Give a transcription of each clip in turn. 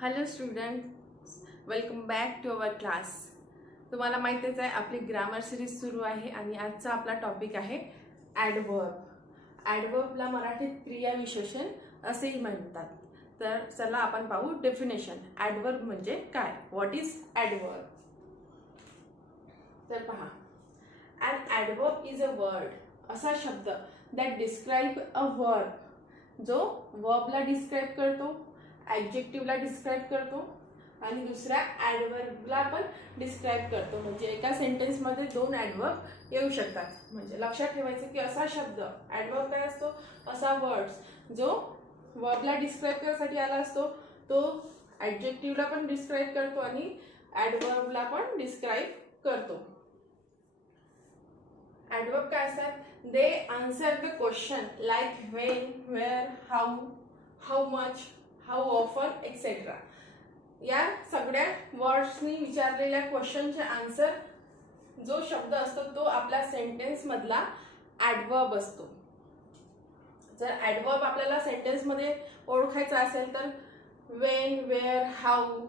Hello students, welcome back to our class. तुम्हाला माहितीच आहे आपली ग्रामर सिरीज सुरू आहे आणि आजचा आपला टॉपिक आहे ॲडवर्ब. ॲडवर्बला मराठीत क्रियाविशेषण असेही म्हणतात. तर चला आपण पाहू डेफिनेशन. ॲडवर्ब म्हणजे काय? What is adverb? तर पहा, an adverb is a word, असा शब्द दॅट डिस्क्राईब अ वर्ब, जो वर्बला डिस्क्राईब करतो, ॲडजेक्टिव्हला डिस्क्राईब करतो आणि दुसऱ्या ॲडवर्बला पण डिस्क्राईब करतो. म्हणजे एका सेंटेन्समध्ये दोन ॲडवर्ब येऊ शकतात. म्हणजे लक्षात ठेवायचं की असा शब्द ॲडवर्ब काय असतो, असा वर्ड्स जो वर्बला डिस्क्राईब करण्यासाठी आला असतो, तो ॲडजेक्टिव्हला पण डिस्क्राईब करतो आणि ॲडवर्बला पण डिस्क्राईब करतो. ॲडवर्ब काय असतात? They answer the question like when, where, how, how much, how often etcetera. या सगळ्या वर्ड्सनी विचारलेल्या क्वेश्चनचे आन्सर जो शब्द असतो तो आपल्या सेंटेन्स मधला ॲडवर्ब असतो. जर ॲडवर्ब आपल्याला सेंटेन्स मध्ये ओळखायचा असेल तर when, where, how,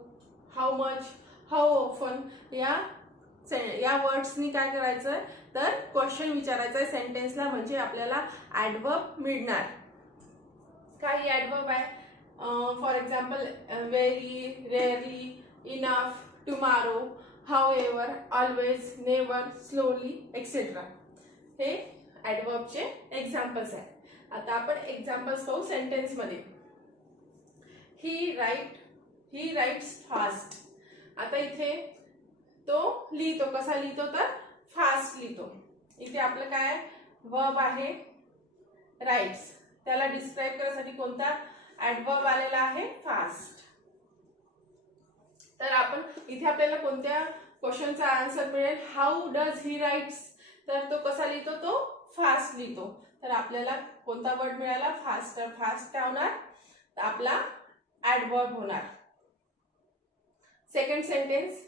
how much, how often या वर्ड्सनी काय करायचं तर क्वेश्चन विचारायचा आहे सेंटेन्सला, म्हणजे आपल्याला ॲडवर्ब मिळणार. काही ॲडवर्ब आहे, for example very, rarely, enough, tomorrow, however, always, never, slowly etcetera. हे ॲडवर्बचे एक्झाम्पल्स आहेत. आता आपण एक्झाम्पल्स पाहू सेंटेन्स मध्ये. ही राईट्स फास्ट. आता इथे तो लिहितो, कसा लिहितो तर फास्ट लिहितो. इथे आपलं काय वर्ब आहे राईट्स, त्याला डिस्क्राईब करण्यासाठी कोणता ॲडवर्ब आलेला आहे? फास्ट. तर आपण इथे आपल्याला कोणत्या क्वेश्चनचा आन्सर मिळेल? How does he writes. तर तो कसा लिहितो? तो फास्ट लिहितो. तर आपल्याला कोणता वर्ड मिळाला? फास्ट. तर फास्ट काय होणार? आपला ॲडवर्ब होणार. सेकंड सेंटेन्स,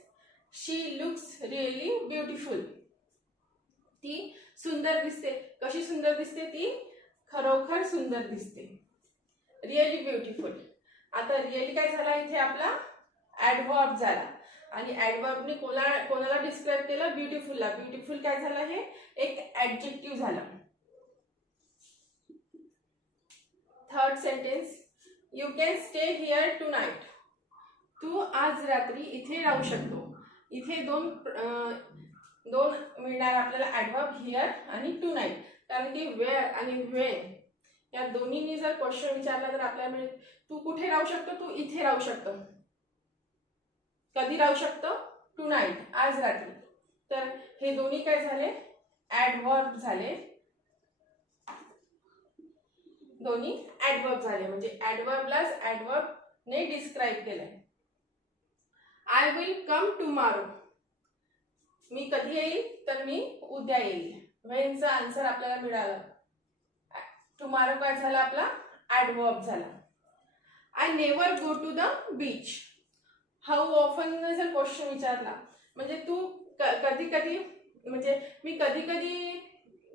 शी लुक्स रिअली ब्युटिफुल. ती सुंदर दिसते. कशी सुंदर दिसते? ती खरोखर सुंदर दिसते. Really beautiful. आता रिअली काय झाला? इथे आपला ॲडवर्ब झाला आणि ॲडवर्बने कोणाला डिस्क्राईब केलं? ब्युटिफुलला. ब्युटिफुल काय झालं? हे एक ॲडजेक्टिव्ह झालं. Third sentence, you can stay here tonight. तू आज रात्री इथे राहू शकतो. इथे दोन मिळणार आपल्याला ॲडवर्ब, हिअर आणि टू नाईट. कारण की वेअर आणि व्हेन या दोन्हींनी जर क्वेश्चन विचारला तर आपल्याला मिळेल तू कुठे राहू शकतो? तू इथे राहू शकतो. कधी राहू शकतो? टू नाईट, आज रात्री. तर हे दोन्ही काय झाले? ॲडवर्ब झाले. दोन्ही ॲडवर्ब झाले. म्हणजे ॲडवर्बलाच ॲडवर्ब ने डिस्क्राईब केलंय. I will come tomorrow. मी कधी येईल? तर मी उद्या येईल. व्हेनचा आन्सर आपल्याला मिळाला. टुमारो काय झाला? आपला ॲडवर्ब झाला. I never go to the beach. How often जर क्वेश्चन विचारला म्हणजे तू कधी कधी, म्हणजे मी कधी कधी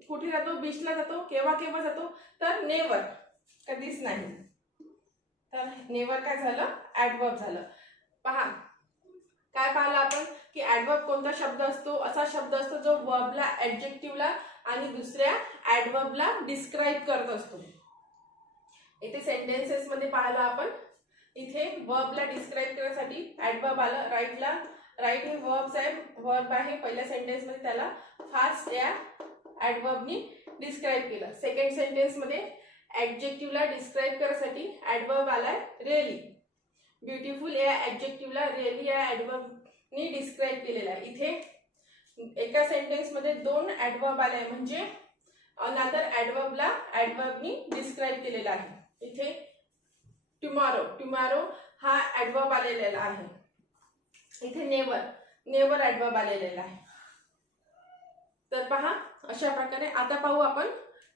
कुठे जातो? बीचला जातो. केव्हा केव्हा जातो? तर नेव्हर, कधीच नाही. तर नेव्हर काय झालं? ॲडवर्ब झालं. पहा, काय पाहिलं आपण की ॲडवर्ब कोणता शब्द असतो? असा शब्द असतो जो वर्बला, ॲडजेक्टिव्हला आणि दुसऱ्या ॲडवर्बला डिस्क्राईब करत असतो. इथे सेंटेन्सेस मध्ये पाहिलं आपण, इथे वर्बला डिस्क्राईब करण्यासाठी ॲडवर्ब आलं. राईट हे वर्ब आहे पहिल्या सेंटेन्स मध्ये, त्याला फास्ट या ॲडवर्बनी डिस्क्राईब केलं. सेकंड सेंटेन्स मध्ये ॲडजेक्टिव्हला डिस्क्राईब करण्यासाठी ॲडवर्ब आलाय रिअली. ब्युटिफुल या ॲडजेक्टिव्हला रिअली या ॲडवर्बनी डिस्क्राईब केलेला आहे. इथे एका सेंटेन्स मध्ये दोन ॲडवर्ब आले, म्हणजे अनादर ॲडवर्बला ॲडवर्बनी डिस्क्राईब केलेला आहे. इथे टुमारो हा ॲडवर्ब आलेला आहे. इथे नेव्हर ॲडवर्ब आलेला आहे. तर पहा, अशा प्रकारे आता पाहू आपण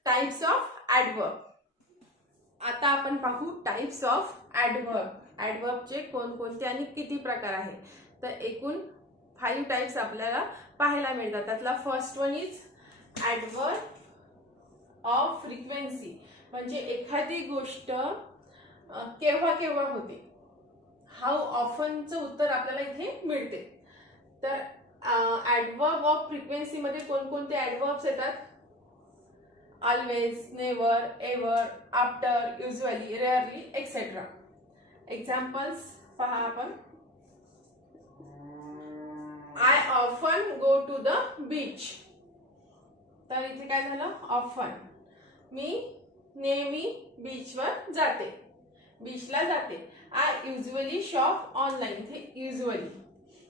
टाइप्स ऑफ ॲडवर्ब. आता आपण पाहू टाइप्स ऑफ ॲडवर्ब. ॲडवर्बचे कोणकोणते आणि किती प्रकार आहे? तर एकूण 5 टाइप्स आपल्याला पाहायला मिळतात. त्यातला first one is adverb of frequency. म्हणजे एखादी गोष्ट केव्हा केव्हा होते. हाऊ ऑफनचं उत्तर आपल्याला इथे मिळते. तर ॲडवर्ब ऑफ फ्रिक्वेन्सीमध्ये कोणकोणते ॲडवर्ब्स येतात? Always, never, ever, after, usually, rarely, etcetera. Examples पहा आपण. I often go to the beach. तर इथे काय झालं? ऑफन. मी नेहमी बीचवर जाते, बीचला जाते. I usually shop online. इथे युजली.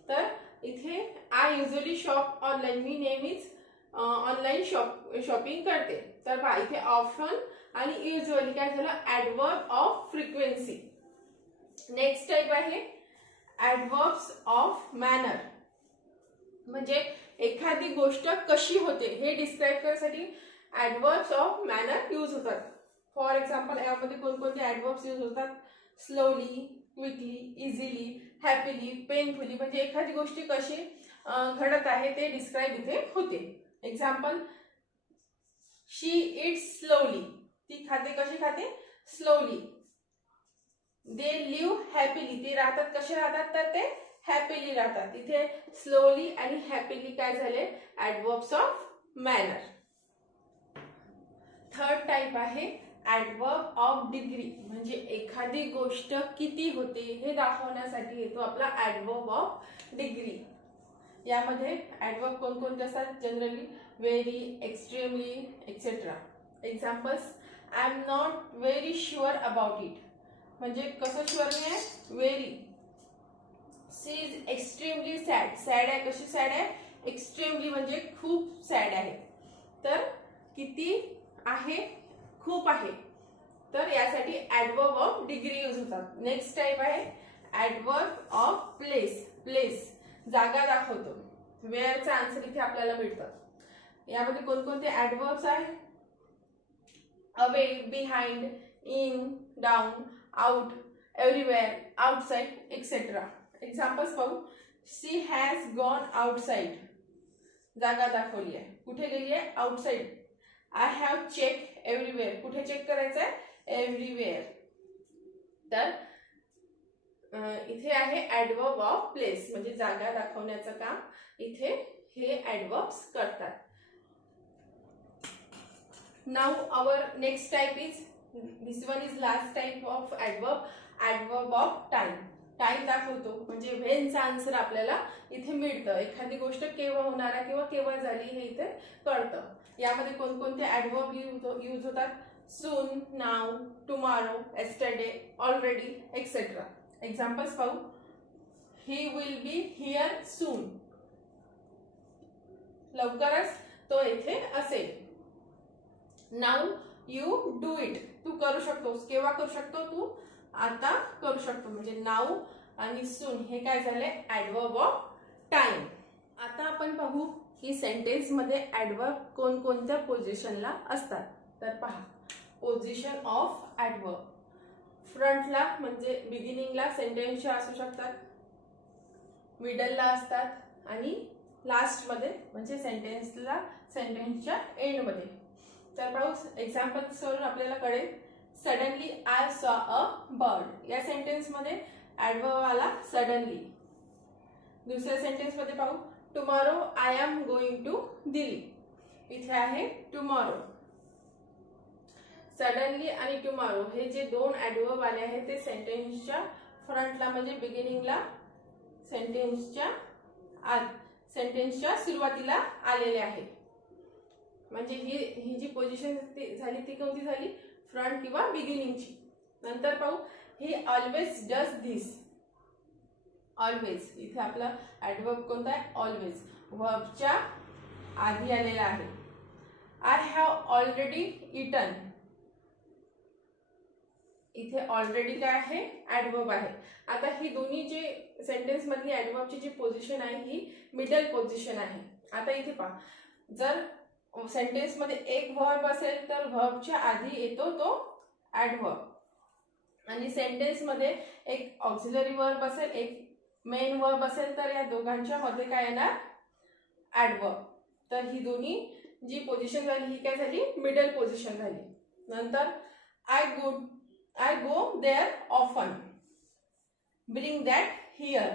तर इथे आय युजली शॉप ऑनलाईन. मी नेहमीच ऑनलाईन शॉपिंग करते. तर पहा इथे ऑफन आणि युजली काय झालं? Adverb of frequency. Next type आहे ॲडवर्ब्स ऑफ मॅनर. म्हणजे एखादी गोष्ट कशी होते हे डिस्क्राईब करण्यासाठी ॲडवर्ब्स ऑफ मॅनर यूज होतात. फॉर एक्झाम्पल यामध्ये कोणकोणते ॲडवर्ब्स यूज होतात? Slowly, quickly, easily, happily, painfully. म्हणजे एखादी गोष्टी कशी घडत आहे ते डिस्क्राईब इथे होते. Example, she it's slowly. ती खाते कशी खाते? स्लोली. दे लिव्ह हॅपीली. ते राहतात कसे राहतात? तर ते हॅपीली राहतात. इथे स्लोली आणि हॅपीली काय झाले? Adverbs of manner. Third type आहे ॲडवर्ब ऑफ डिग्री. म्हणजे एखादी गोष्ट किती होते हे दाखवण्यासाठी येतो आपला ॲडवर्ब ऑफ डिग्री. यामध्ये ॲडवर्ब कोणकोणते असतात? Generally very, extremely, etcetera. Examples, I am not very sure about it. म्हणजे कसं शुअर नाही आहे? Very. She is extremely sad. Sad आहे. कशी सॅड आहे? एक्स्ट्रीमली म्हणजे खूप सॅड आहे. तर किती आहे? खूप आहे. तर यासाठी ॲडवर्ब ऑफ डिग्री यूज होतात. नेक्स्ट टाइप आहे ॲडवर्ब ऑफ प्लेस. प्लेस जागा दाखवतो. वेअरचा आन्सर इथे आपल्याला मिळतं. यामध्ये कोणकोणते ॲडवर्ब्स आहे? Away, behind, in, down, out, everywhere, outside, etcetera. Examples पाहू. She has gone outside. जागा दाखवली आहे. कुठे गेली आहे? Outside. I have check everywhere. कुठे चेक करायचं आहे? एव्हरीवेअर. तर इथे आहे ॲडवर्ब ऑफ प्लेस. म्हणजे जागा दाखवण्याचं काम इथे हे ॲडवर्ब्स करतात. Now our next type is, this one is last type of adverb, adverb of time. Time दाखवतो म्हणजे व्हेनचा आन्सर आपल्याला इथे मिळतं. एखादी गोष्ट केव्हा होणार आहे किंवा केव्हा झाली हे इथे कळतं. यामध्ये कोणकोणते ॲडवर्ब यूज होतात? Soon, now, tomorrow, yesterday, already, etcetera. Examples पाहू. He will be here soon. लवकरच तो इथे असेल. Now you do it. तू करू शकतोस. केव्हा करू शकतो? तू आता करू शकतो. म्हणजे नाउ आणि सून हे काय झाले? Adverb of time. आता आपण पाहू की सेंटेन्स मध्ये ॲडवर्ब कोणकोणत्या पोझिशनला असतात. तर पहा, पोझिशन ऑफ ॲडवर्ब. फ्रंटला म्हणजे बिगिनिंगला सेंटेन्सच्या असू शकतात, मिडलला असतात आणि लास्टमध्ये म्हणजे सेंटेन्सच्या एंडमध्ये. तर पाहू एक्झाम्पल्सवरून आपल्याला कळेल. Suddenly I saw a bird. या सेंटेन्समध्ये ॲडवर्ब आला सडनली. दुसऱ्या सेंटेन्समध्ये पाहू. Tomorrow I am going to Delhi. इथे आहे टुमॉरो. सडनली आणि टुमॉरो हे जे दोन ॲडवर्ब आले आहेत ते सेंटेन्सच्या फ्रंटला म्हणजे बिगिनिंगला, सेंटेन्सच्या सुरुवातीला आलेले आहे. म्हणजे ही जी पोझिशन झाली ती कोणती झाली? फ्रंट किंवा बिगिनिंगची. नंतर पाहू. ही ऑलवेज डज धिस. ऑलवेज इथे आपला ॲडवर्ब कोणता आहे? ऑलवेज. वर्बच्या आधी आलेला आहे. I have already eaten. इथे ऑलरेडी काय आहे? ॲडवर्ब आहे. आता ही दोन्ही जे सेंटेन्स मधली ॲडवर्बची जी पोझिशन आहे ही मिडल पोझिशन आहे. आता इथे पहा, जर सेंटेन्स मध्ये एक व्हर्ब असेल तर व्हर्बच्या आधी येतो तो ॲडवर्ब, आणि सेंटेन्स मध्ये एक ऑक्झिलरी वर्ब असेल, एक मेन वर्ब असेल तर या दोघांच्या मध्ये काय येणार? ॲडवर्ब. तर ही दोन्ही जी पोझिशन झाली ही काय झाली? मिडल पोझिशन झाली. नंतर I go there often. Bring that here.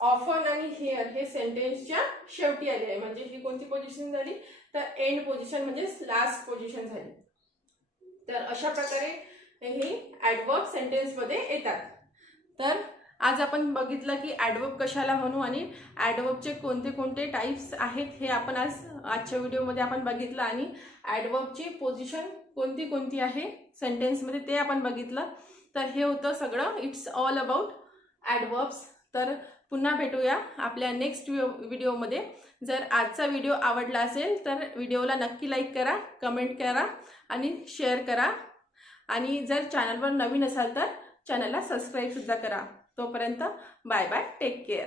Often आणि हिअर हे सेंटेन्सच्या शेवटी आले आहे. म्हणजे ही कोणती पोझिशन झाली, तर एंड पोझिशन म्हणजे लास्ट पोझिशन झाली. तर अशा प्रकारे हे ॲडवर्ब सेंटेन्समध्ये येतात. तर आज आपण बघितलं की ॲडवर्ब कशाला म्हणू आणि ॲडवर्बचे कोणते कोणते टाईप्स आहेत हे आपण आजच्या व्हिडिओमध्ये आपण बघितलं. आणि ॲडवर्बची पोझिशन कोणती कोणती आहे सेंटेन्समध्ये ते आपण बघितलं. तर हे होतं सगळं, इट्स ऑल अबाउट ॲडवर्ब्स. तर पुन्हा भेटूया आपल्या नेक्स्ट व्हिडिओमध्ये. जर आजचा व्हिडिओ आवडला असेल तर व्हिडिओला नक्की लाईक करा, कमेंट करा आणि शेअर करा. आणि जर चॅनलवर नवीन असाल तर चॅनलला सबस्क्राईब सुद्धा करा. तोपर्यंत बाय बाय, टेक केअर.